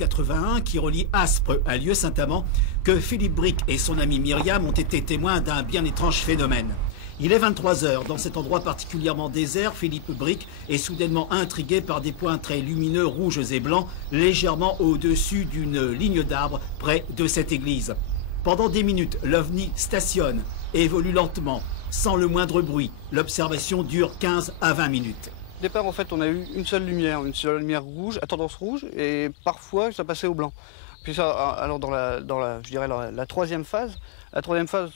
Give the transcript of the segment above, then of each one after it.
81 qui relie Aspres à Lieu-Saint-Amand que Philippe Brick et son amie Myriam ont été témoins d'un bien étrange phénomène. Il est 23 h. Dans cet endroit particulièrement désert, Philippe Brick est soudainement intrigué par des points très lumineux rouges et blancs légèrement au-dessus d'une ligne d'arbres près de cette église. Pendant des minutes, l'OVNI stationne et évolue lentement, sans le moindre bruit. L'observation dure 15 à 20 minutes. Au départ, en fait, on a eu une seule lumière rouge, à tendance rouge, et parfois ça passait au blanc. Puis ça, alors je dirais la troisième phase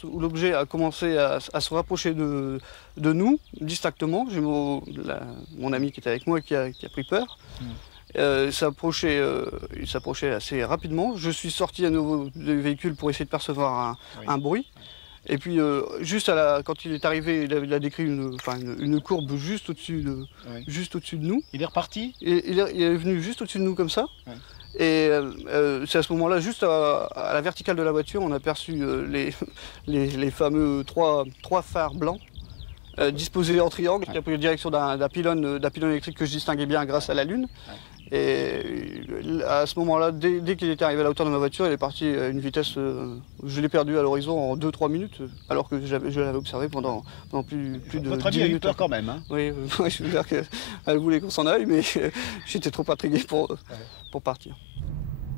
où l'objet a commencé à se rapprocher de nous, distinctement. J'ai mon ami qui était avec moi qui a pris peur. Il s'approchait assez rapidement. Je suis sorti à nouveau du véhicule pour essayer de percevoir un bruit. Et puis, quand il est arrivé, il a décrit une courbe juste au-dessus de nous. Il est reparti? Il est venu juste au-dessus de nous comme ça. Ouais. Et c'est à ce moment-là, juste à la verticale de la voiture, on a aperçu les fameux trois phares blancs disposés en triangle, qui a pris la direction d'un pylône électrique que je distinguais bien grâce à la lune. Ouais. Et à ce moment-là, dès qu'il était arrivé à la hauteur de ma voiture, il est parti à une vitesse, je l'ai perdu à l'horizon en 2-3 minutes, alors que je l'avais observé pendant plus de 10 minutes. Votre amie a eu peur quand même, hein? Oui, je veux dire qu'elle voulait qu'on s'en aille, mais j'étais trop intrigué pour partir.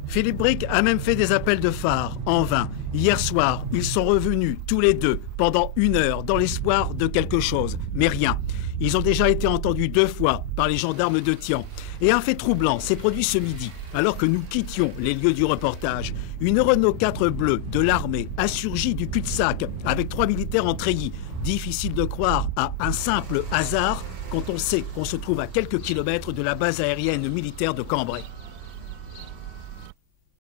Philippe Brick a même fait des appels de phare, en vain. Hier soir, ils sont revenus, tous les deux, pendant 1 heure, dans l'espoir de quelque chose, mais rien. Ils ont déjà été entendus 2 fois par les gendarmes de Thian. Et un fait troublant s'est produit ce midi, alors que nous quittions les lieux du reportage. Une Renault 4 bleue de l'armée a surgi du cul-de-sac avec 3 militaires en treillis. Difficile de croire à un simple hasard quand on sait qu'on se trouve à quelques kilomètres de la base aérienne militaire de Cambrai.